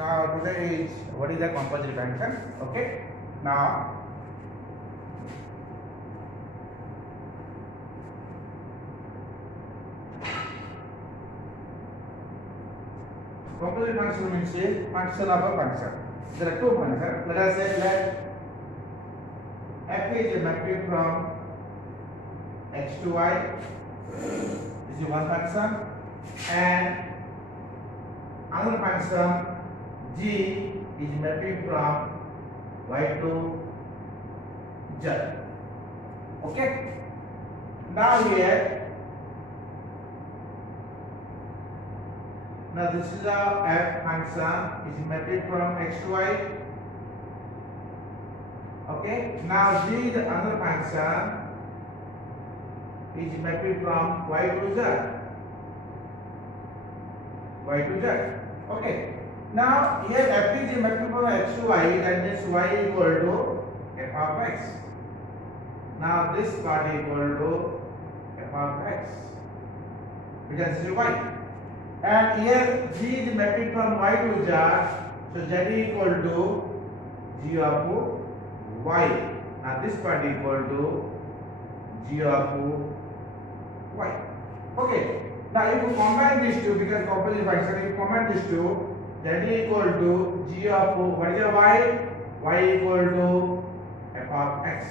now today is what is the composite function. Okay, now composite function means a function of a function. There are two functions. Let us say let f is a mapping from x to y. This is one function, and another function g is mapping from y to z. Okay. Now here, now this is a f function is mapping from x to y. Okay. Now g is another function is mapping from y to z. Y to z. Okay. Now here f is mapping from x to y, that means y equal to f of x. Now this part equal to f of x, because this is y. And here g is mapping from y to z, so z equal to g of y. Now this part equal to g of y. Okay. Now if you combine these two, because composite function, if you combine these two, z equal to g of what is the y? Y equal to f of x.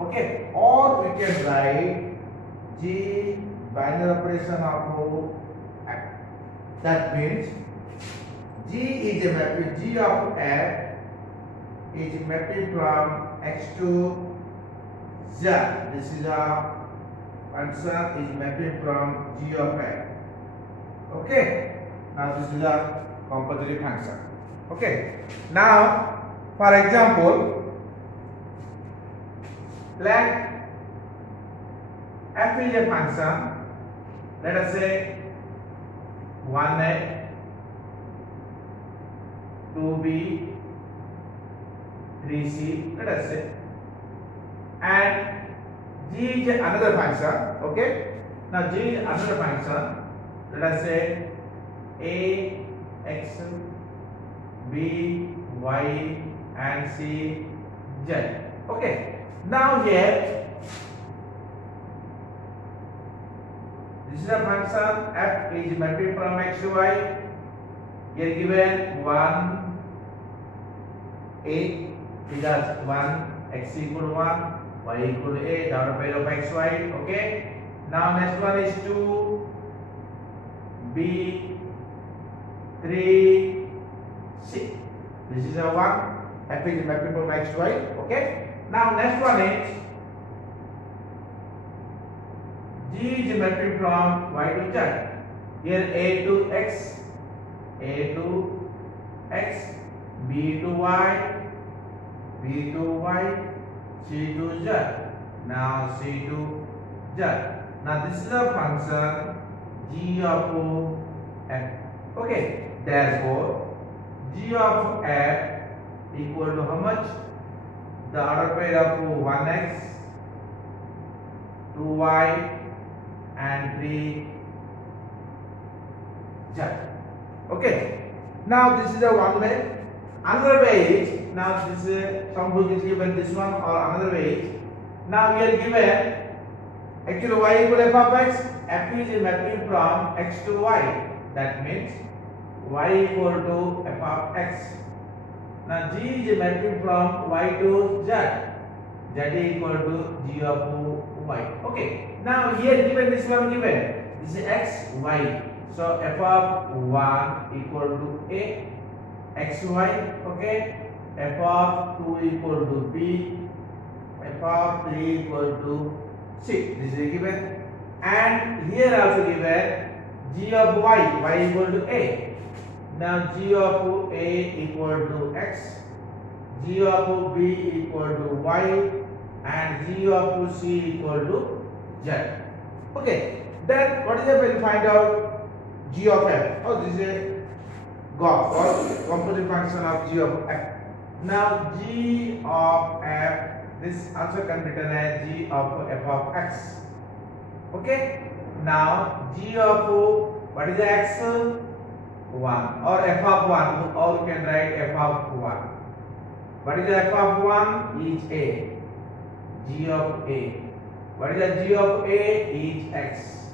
Okay. Or we can write g binary operation of f. That means g is a mapping, g of f is mapping from x to z. This is a function is mapping from g of f. Okay. Now this is a composite function. Okay. Now, for example, let f is a function. Let us say 1a, 2b, 3c. Let us say, and g is another function. Okay. Now g is another function. Let us say a, x, b, y, and c, z. Okay. Now here, this is a function f is mapping from x to y. Here given 1, 8, because 1, x equal 1, y equal to a, the outer pair of x, y. Okay. Now next one is 2, b, 3, c. This is a 1. F is mapping from x to y. Okay. Now next one is g is mapping from y to z. Here a to x, a to x, b to y, b to y, c to z. Now c to z. Now this is a function g of f. Okay. Therefore, g of f equal to how much? The order pair of 1x, 2y, and 3z. Okay. Now this is the one way. Another way is, now this is some book is given this one, or another way is, now we are given actually y equal to f of x. F is mapping from x to y. That means y equal to f of x. Now g is mapping from y to z. Z equal to g of y. Okay. Now here given this one given. This is x, y. So f of 1 equal to a, x, y. Okay. F of 2 equal to b. F of 3 equal to c. This is given. And here also given g of y equal to a. Now g of a equal to x, g of b equal to y, and g of c equal to z. Okay. Then what is the way to find out g of f? Oh, this is a GOF, or composite function of g of f. Now g of f, this also can be written as g of f of x. Okay. Now g of what is the x? 1 or f of 1, or you can write f of 1. What is the f of 1? Is a. G of a. What is the g of a? Is x.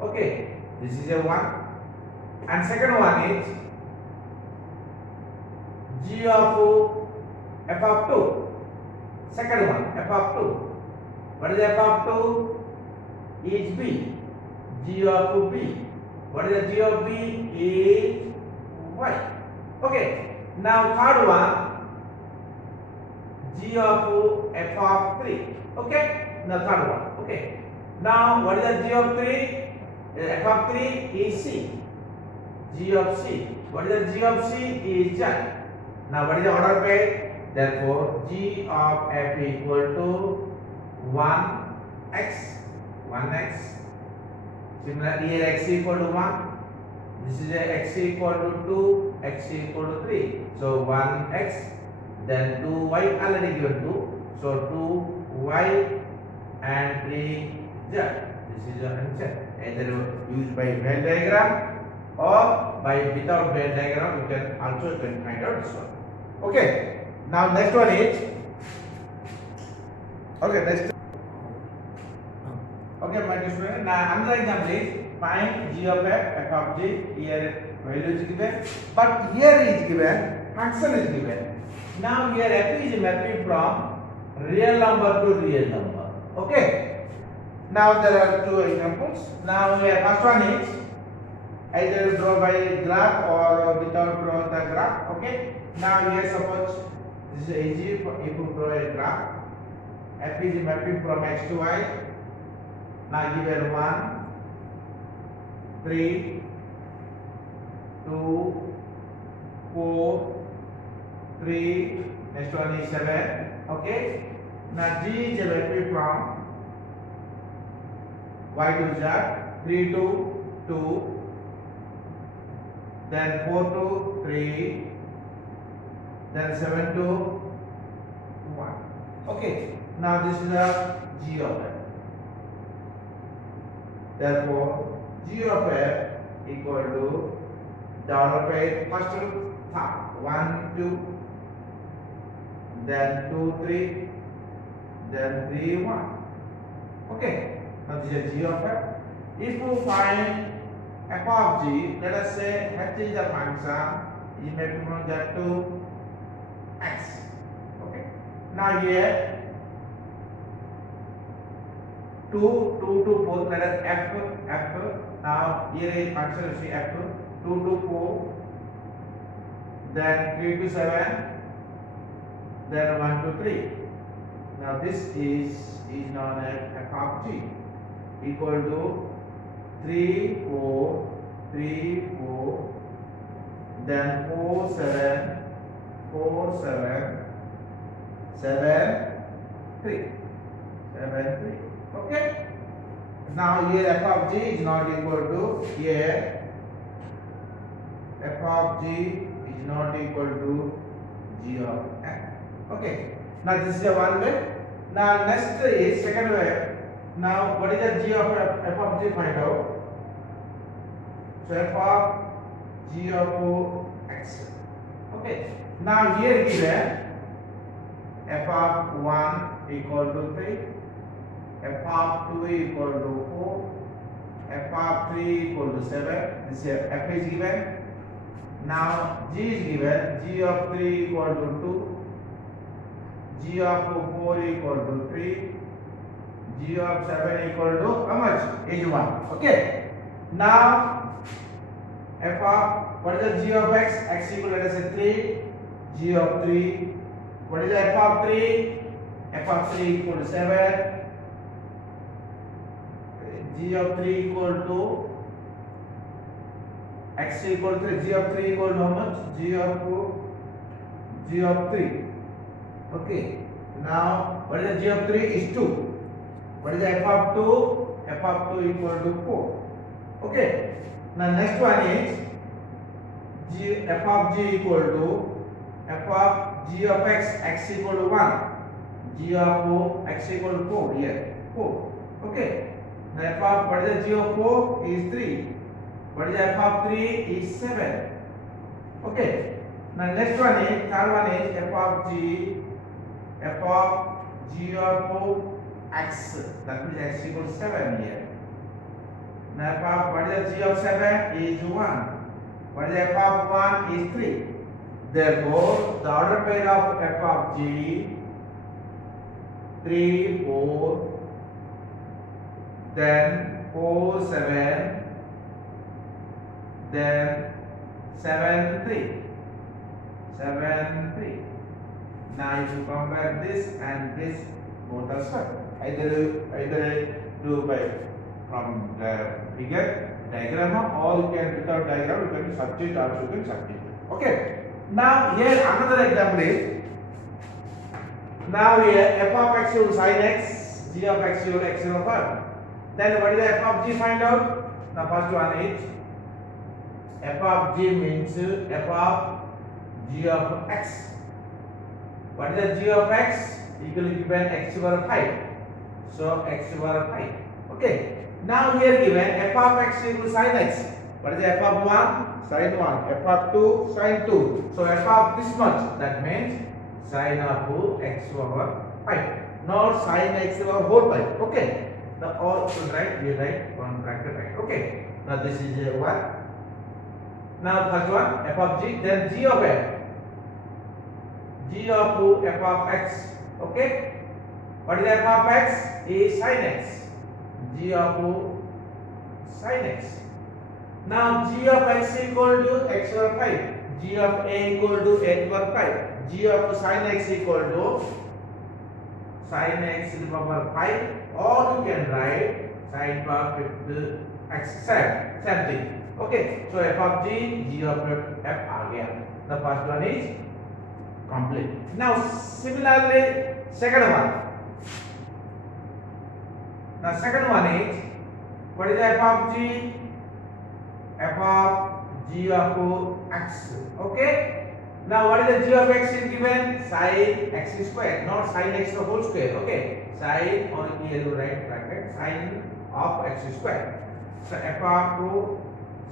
Okay, this is a 1. And second one is g of f of 2. Second one, f of 2. What is f of 2? Is b. G of b. What is the g of b? Is y. Okay. Now third one, g of f of 3. Okay. Now third one. Okay. Now what is the g of 3? F of 3 is c. G of c. What is the g of c? Is z. Now what is the order pair? Therefore g of f equal to 1x. 1x. Similarly here x equal to 1. This is a x equal to 2, x equal to 3. So 1x, then 2y already given 2. So 2y and 3z. This is your answer. Either used by Venn diagram or by without Venn diagram, you can also find out this one. Okay. Now next one is next. Okay, my dear student. Now another example is find g of f of g. Here value is given, but here is given function is given. Now here f is mapping from real number to real number. Okay. Now there are two examples. Now here first one is either draw by graph or without draw the graph. Okay. Now here suppose this is easy if you draw a graph. F is mapping from x to y. Now given 1, 3, 2, 4, 3. Next one is 7. Okay. Now G is mapping from y to z. 3 to 2. Then 4 to 3. Then 7 to 1. Okay. Now this is the g of f. Therefore, g of f equal to dollar pair first to 1, 2, then 2, 3, then 3, 1. Okay. Now this is g of f. If you find f of g, let us say h is the function, is mapping from z to x. Okay. Now here 2 to 4, let us f. Now here is function, you see f. 2 to 4, then 3 to 7, then 1 to 3. Now this is known as f of g equal to 3, 4, 3, 4, then 4, 7, 4, 7, 7, 3, 7, 3. Okay. Now here f of g is not equal to here f of g is not equal to g of f. Okay. Now this is a one way. Now next is second way. Now what is the g of f of g? Find out. So f of g of x. Okay. Now here given f of 1 equal to 3, f of 2 equal to 4, f of 3 equal to 7. This f is given. Now g is given. G of 3 equal to 2, g of 4 equal to 3, g of 7 equal to how much? Is 1. Okay. Now f of what is the g of x? X equal, let us say 3. G of 3. What is the f of 3? F of 3 equal to 7. G of 3 equal to x equal to 3. G of 3 equal to how much? G of 3. Okay. Now what is the g of 3? Is 2. What is the f of 2? F of 2 equal to 4. Okay. Now next one is f of g equal to f of g of x equal to 1. G of x equal to 4 here. 4. Okay. Now f of what is the g of 4? Is 3. What is f of 3 is 7. Okay. Now next one is, third one is f of g of x. That means x equals 7 here. Now f of, what is the g of 7 is 1. What is f of 1 is 3. Therefore, the order pair of f of g 3, 4, then 4, 7, then 7, 3. 7, 3. Now if you compare this and this, both are same. Either do by from the figure diagram, or you can without diagram you can substitute, also you can substitute. Okay. Now here another example is, now here f of x equals sin x, g of x equals x over 1. Then what is the f of g, find out? Now first one is f of g means f of g of x. What is the g of x? Equal to given x over 5. So x over 5. Okay. Now here given f of x equals sin x. What is the f of 1? Sin 1. F of 2? Sin 2. So f of this much. That means sin of x over 5. Not sin x over whole 5. Okay. The all should write, we write one bracket right. Okay. Now this is one. Now first one f of g, then g of f. G of f of x. Okay. What is f of x? Is sin x. G of sin x. Now g of x equal to x over 5. G of a equal to x over 5. G of sin x equal to sin x to the power 5. Or you can write sin power 5 x same thing. Okay. So f of g, g of f आ गया. The first one is complete. Now similarly second one. Now second one is, what is f of g? F of g of x. Okay. Now what is the g of x is given? Sin x square, not sin x the whole square. Okay. Sin, or here you write bracket, sin of x square. So f of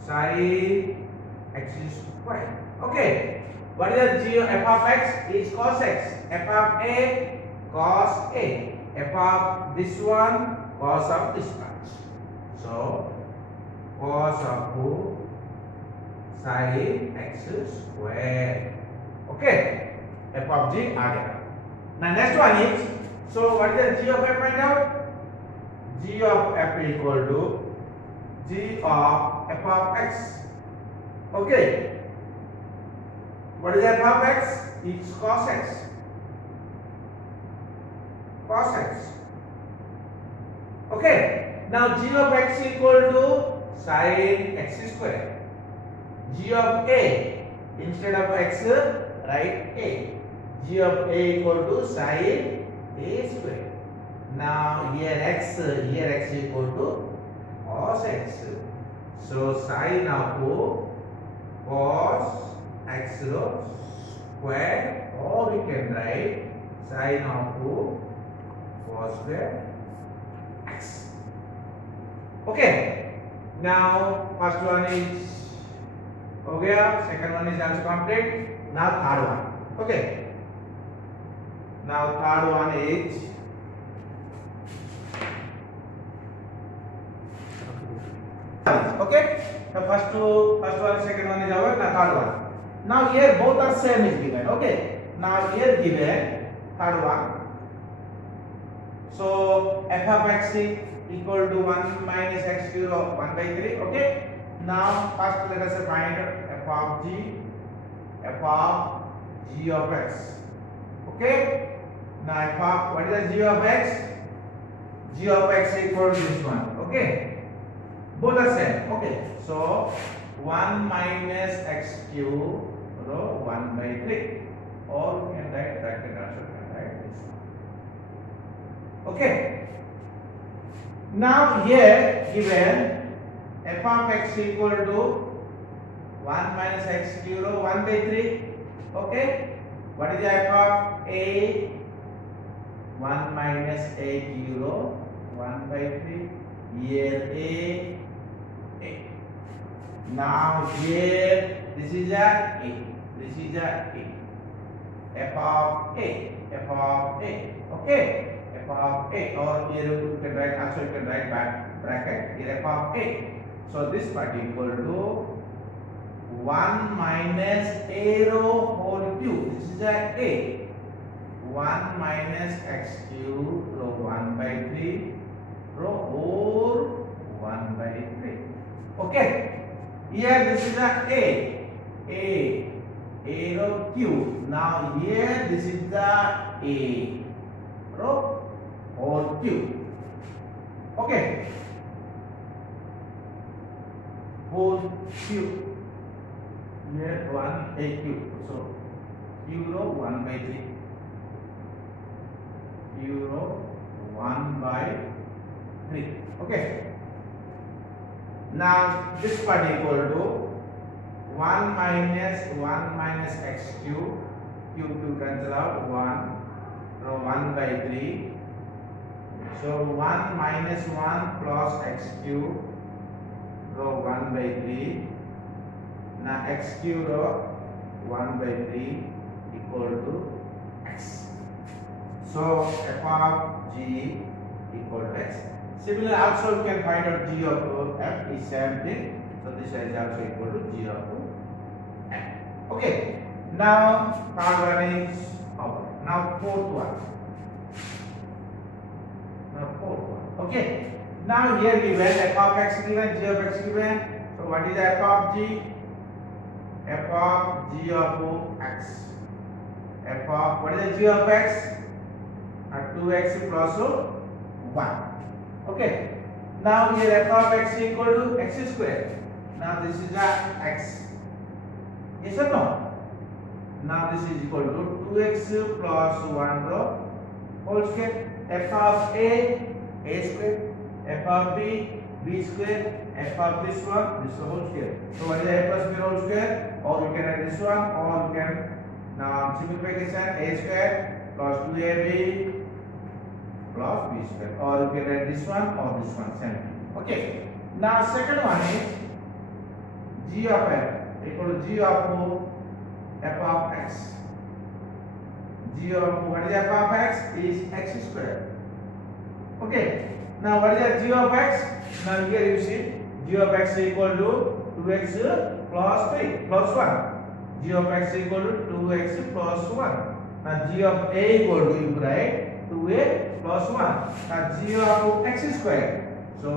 sin x square. Okay. What is the g of f of x? Is cos x. F of a, cos a. F of this one, cos of this much. So cos of sin x square. Okay. F of g आ गया. Now next one is, so what is the g of f, find out? G of f equal to g of f of x. Okay. What is f of x? It's cos x. Cos x. Okay. Now g of x equal to sin x square. G of a, instead of x, write a. G of a equal to sin a square. Now here x equal to cos x. So sin of cos x square, or we can write sin of cos square x. Okay. Now first one is हो गया, second one is also complete. Now third one. Okay. Now third one is, okay. The first one, second one is over. Now third one. Now here both are same is given. Okay. Now here given third one. So f of x equal to 1 minus x cube of 1 by 3. Okay. Now first let us find f of g of x. Okay. Now f of, what is the g of x? G of x equal to this one. Okay. Both are same. Okay. So 1 minus x cube, so 1 by 3. Or we can write bracket also, can write this one. Okay. Now here given f of x equal to 1 minus x cube 1 by 3. Okay. What is the f of a? 1 minus a cube 1 by 3. Here a. Now here this is a A. This is a A. F of A. F of A. Okay. F of A. Or here you can write also you can write back bracket here F of A. So this part equal to 1 minus A rho whole cube. This is a A. 1 minus x cube rho 1 by 3 rho whole 1 by 3. Okay. Here this is a A rho cube. Now here this is the A rho whole cube. Okay. Whole cube. Here 1 A cube. So cube rho 1 by 3. Cube rho 1 by 3. Okay. Now this part equal to 1 minus x cube. Cube cancel out 1. So 1 by 3. So 1 minus 1 plus x cube. So 1 by 3. Now x cube rho 1 by 3 equal to x. So f of g equal to x. Similarly, also you can find out g of f is same thing. So this is also equal to g of f. Okay. Now third one is over. Now fourth one. Okay. Now here given f of x given, g of x given. So what is f of g? F of g of x. F of what is the g of x? 2x plus 1. Okay. Now here f of x equal to x square. Now this is a x. Yes or no? Now this is equal to 2x plus 1 whole square. F of a square. F of b square. F of this whole square. So what is the a plus b whole square? Or you can add this one, or you can now simplification a square plus 2ab plus b square, or you can write this one or this one, same thing. Okay. Now second one is g of f equal to g of f of x. G of what is f of x is x square. Okay. Now what is the g of x? Now here you see g of x equal to 2x plus 3 plus 1. G of x equal to 2x plus 1. Now g of a equal to, you write 2a plus 1. Now g of x square. So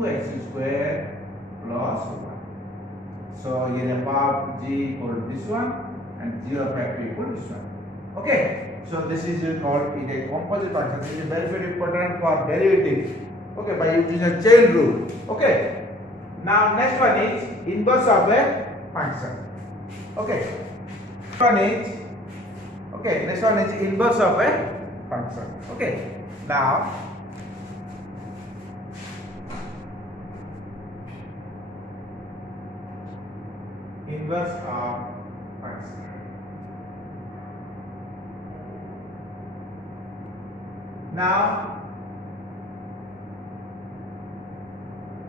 2x square plus 1. So here f of g equal to this one and g of f equal to this one. Okay. So this is called a composite function. This is very important for derivative. Okay, by using a chain rule. Okay. Now next one is inverse of a function. Okay. Next one is inverse of a function. Okay. Now inverse of function. Now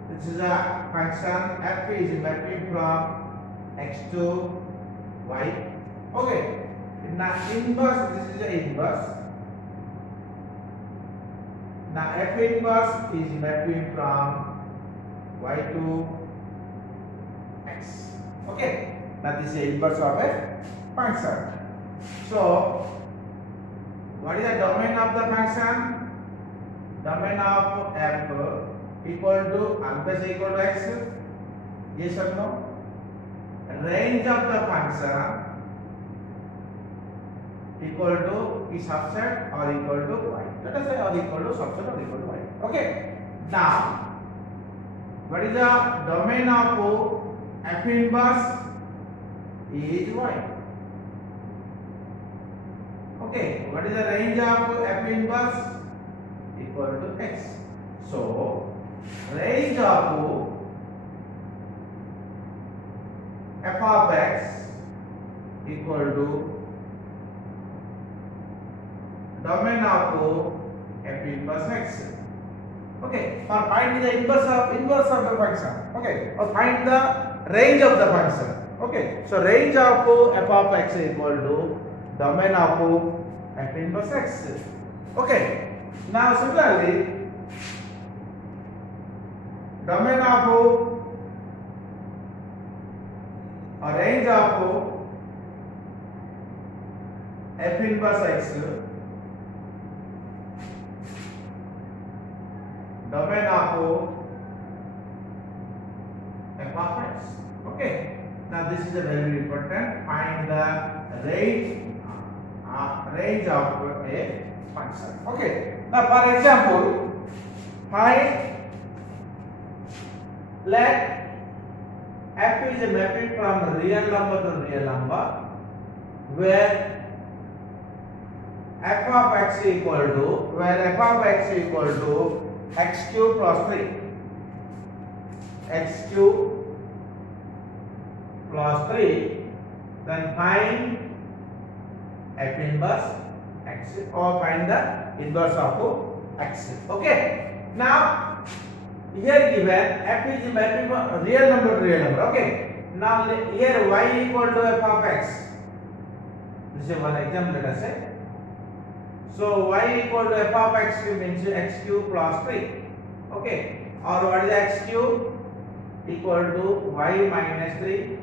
this is a function f is mapping from x to y. Okay. Now inverse, this is the inverse. Now f inverse is mapping from y to x. Okay. Now this is the inverse of a function. So what is the domain of the function? Domain of f equal to alpha equal to x. Yes or no? Range of the function equal to is subset or equal to y. Let us say or equal to subset or equal to y. Okay. Now, what is the domain of f inverse? Is y. Okay. What is the range of f inverse? Equal to x. So, range of f of x equal to domain of f inverse x. Okay, for find the inverse of the function. Okay, or find the range of the function. Okay, so range of f of x is equal to domain of f inverse x. Okay, now similarly, domain of a range of f inverse x, domain of f of x. Okay, now this is a very important. Find the range of a function. Okay, now for example, let f is a mapping from real number to real number, where f of x equal to x cube plus 3, x cube plus 3, then find f inverse x or find the inverse of x. Okay, now here given f is mapping from real number to real number. Okay, now here y equal to f of x. This is one example, let us say. So y equal to f of x means x cube plus 3. Okay, or what is x cube? Equal to y minus 3,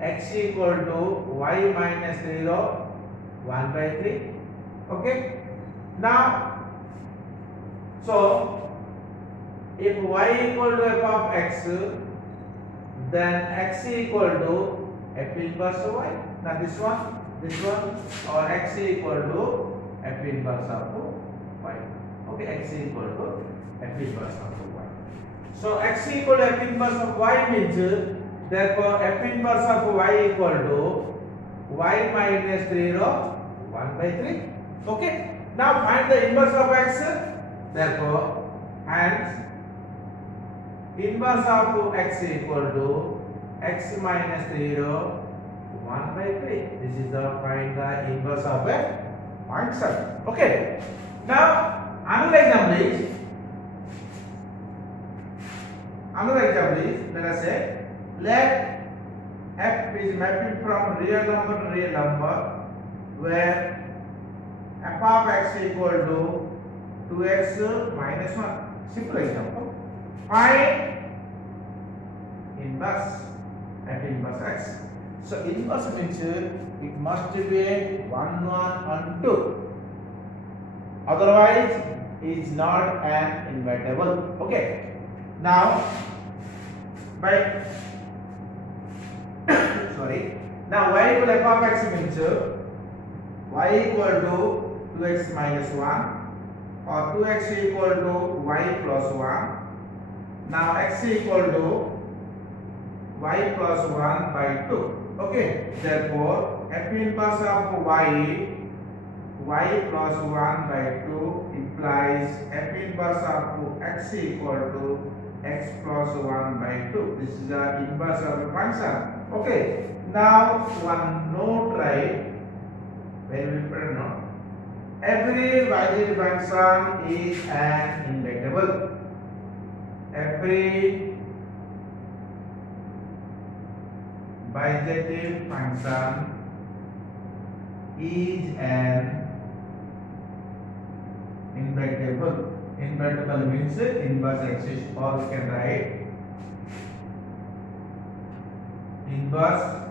x equal to y minus 0, 1 by 3. Okay, now so if y equal to f of x, then x equal to f inverse y. Now this one, or x equal to f inverse of y. Okay, x equal to f inverse of y. So x equal to f inverse of y means, therefore f inverse of y equal to y minus 0, 1 by 3. Okay, now find the inverse of x. Therefore, hence inverse of x equal to x minus 0, 1 by 3. This is the find the inverse of a function. Okay, now another example is, let us say, let f is mapping from real number to real number, where f of x equal to 2x minus 1. Simple example. Find inverse f inverse x. So inverse means it must be 1, 1 and 2. Otherwise, it is not an invertible. Okay. Now, now y equal to f of x means y equal to 2x minus 1, or 2x equal to y plus 1. Now x equal to y plus 1 by 2. Okay, therefore f inverse of y plus 1 by 2 implies f inverse of x equal to x plus 1 by 2. This is the inverse of a function. Okay, now one note, right? Very important note. Every Weibull function is an invertible. Every bijective function is an invertible. Invertible means inverse exists, or we can write inverse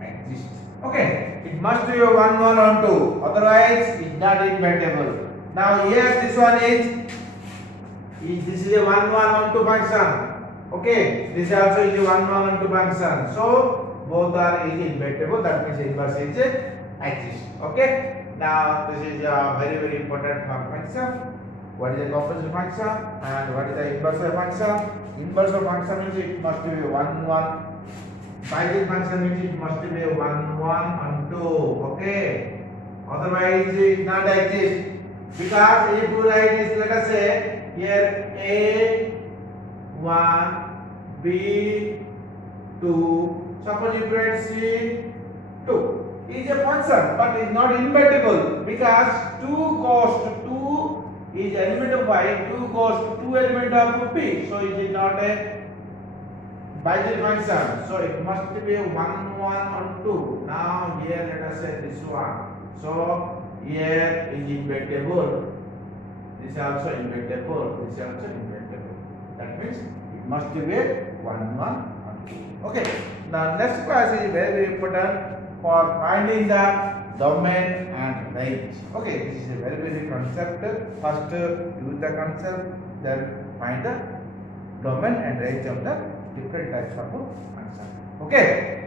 exists. Okay, it must be a 1, 1 and 2, otherwise it's not invertible. Now here this one is this is a 1, 1 and 2 function. Okay, this also is a 1, 1 and 2 function. So both are invertible. That means inverse is exists. Okay. Now this is a very, very important function. What is a composite function and what is the inverse of function? Inverse of function means it must be 1, 1. Bijective function means it must be 1, 1 and 2. Okay. Otherwise it not exist. Because if you write this, let us say here A 1, B 2. Suppose you write C 2. Is a function, but is not invertible, because 2 goes to 2 is element of y, 2 goes to 2 element of p, so it is not a Byte function. So it must be 1, 1 or 2. Now here let us say this one. So here is inventable. This is also inventable. This is also inventable. That means it must be 1, 1 or 2. Okay. Now next class is very, very important for finding the domain and range. Okay, this is a very, very concept. First use the concept, then find the domain and range of the different types of function. Okay.